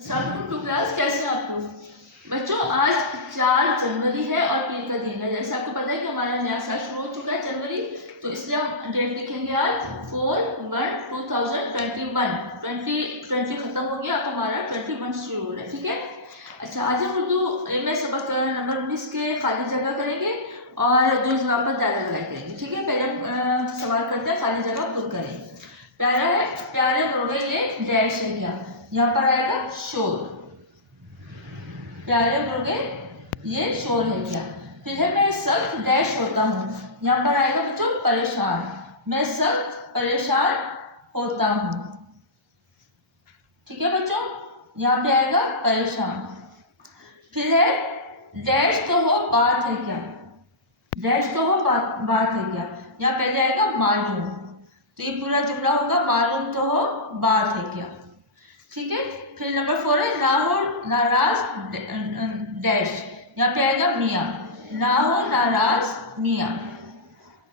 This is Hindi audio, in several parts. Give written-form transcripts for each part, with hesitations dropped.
टू क्लास, कैसे हैं आप लोग बच्चों। आज 4 जनवरी है और पीर का दिन है। जैसे आपको पता है कि हमारा नया साल शुरू हो चुका है जनवरी, तो इसलिए हम डेट लिखेंगे आज 4/1/2021। 2020 खत्म हो गया, अब हमारा 21 शुरू हो रहा है। ठीक है, अच्छा आज हम उर्दू में सबक नंबर 19 के खाली जगह करेंगे और जो जवाब पर दायरा लगाई करेंगे। ठीक है, पहले सवाल करते हैं, खाली जगह पुर करें। प्यारा है, प्यारे मुर्गे ये डैश है क्या, यहाँ पर आएगा शोर। प्यारे मुर्गे ये शोर है क्या। फिर है मैं सख्त डैश होता हूँ, यहाँ पर आएगा बच्चों परेशान। मैं सख्त परेशान होता हूँ। ठीक है बच्चों, यहाँ पे आएगा परेशान। फिर है डैश तो हो बात है क्या, डैश तो हो बात है क्या, यहाँ पहले आएगा मालूम। तो ये पूरा जुमला होगा मालूम तो हो बात है क्या। ठीक है, फिर नंबर 4 है ना हो नाराज डैश, यहाँ पे आएगा मियाँ। ना हो नाराज मियाँ।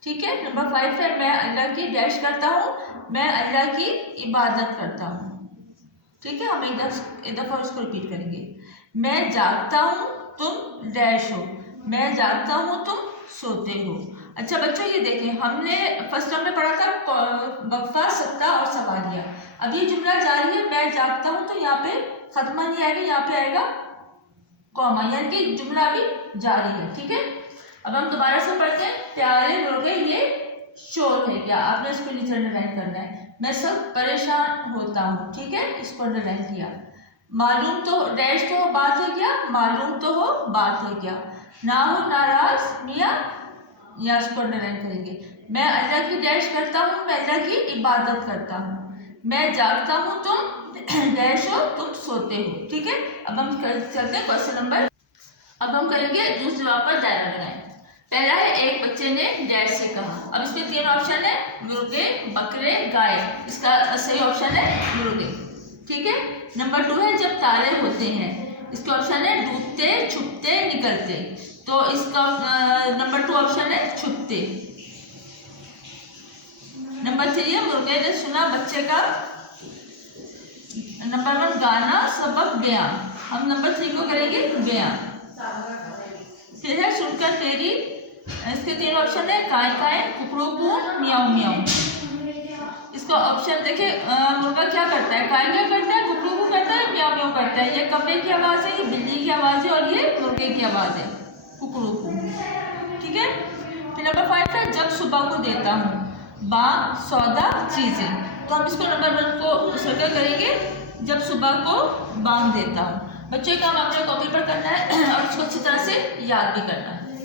ठीक है, नंबर 5 है मैं अल्लाह की डैश करता हूँ, मैं अल्लाह की इबादत करता हूँ। ठीक है, हम एक दफ़ा उसको रिपीट करेंगे। मैं जागता हूँ तुम डैश हो, मैं जागता हूँ तुम सोते हो। अच्छा बच्चों ये देखें, हमने फर्स्ट टर्म में पढ़ा था वक्फा, सत्ता और सवालिया। अब ये जुमला जारी है, मैं जागता हूँ, तो यहाँ पे खत्मा नहीं आएगा, यहाँ पे आएगा कॉमा, यानी कि जुमला भी जारी है। ठीक है, अब हम दोबारा से पढ़ते हैं। प्यारे मुर्गे ये शोर है क्या, आपने इसको नीचे अंडरलाइन करना है। मैं सब परेशान होता हूँ, ठीक है, इसको अंडरलाइन किया। मालूम तो डैश तो हो बात है क्या, मालूम तो हो बात है क्या। ना हो नाराज मियाँ, या इसको अंडरलाइन करेंगे। मैं अल्लाह की डैश करता हूँ, मैं अल्लाह की इबादत करता हूँ। मैं जागता हूँ तुम डैश हो, तुम सोते हो। ठीक है, अब हम चलते हैं क्वेश्चन नंबर। अब हम करेंगे दूसरे जवाब पर दायरा लगाएं। पहला है एक बच्चे ने डैश से कहा। अब इसमें 3 ऑप्शन है, मुर्गे, बकरे, गाय। इसका सही ऑप्शन है मुर्गे। ठीक है, नंबर 2 है जब तारे होते हैं। इसका ऑप्शन है डूबते, छुपते, निकलते। तो इसका नंबर 2 ऑप्शन है छुपते। नंबर 3 है मुर्गे ने सुना बच्चे का नंबर 1 गाना सबक बयां। हम नंबर 3 को करेंगे बयां। फिर है सुनकर तेरी, इसके 3 ऑप्शन है काय काय, कुकड़ू कू, मियाऊ मियाऊ। इसका ऑप्शन देखिए, मुर्गा क्या करता है, काय क्या करता है, कुकड़ू कू करता है, मियाऊ मियाऊ करता है। ये कब्बे की आवाज़ है, ये बिल्ली की आवाज़ है और ये मुर्गे की आवाज़ है कुकड़ू कू। ठीक है, फिर नंबर 5 है जब सुबह को देता हूँ बांग सौदा चीज़ें। तो हम इसको नंबर 1 को सर्कल करेंगे, जब सुबह को बांग देता हूँ। बच्चों का काम आपने कॉपी पर करना है और इसको अच्छी तरह से याद भी करना है।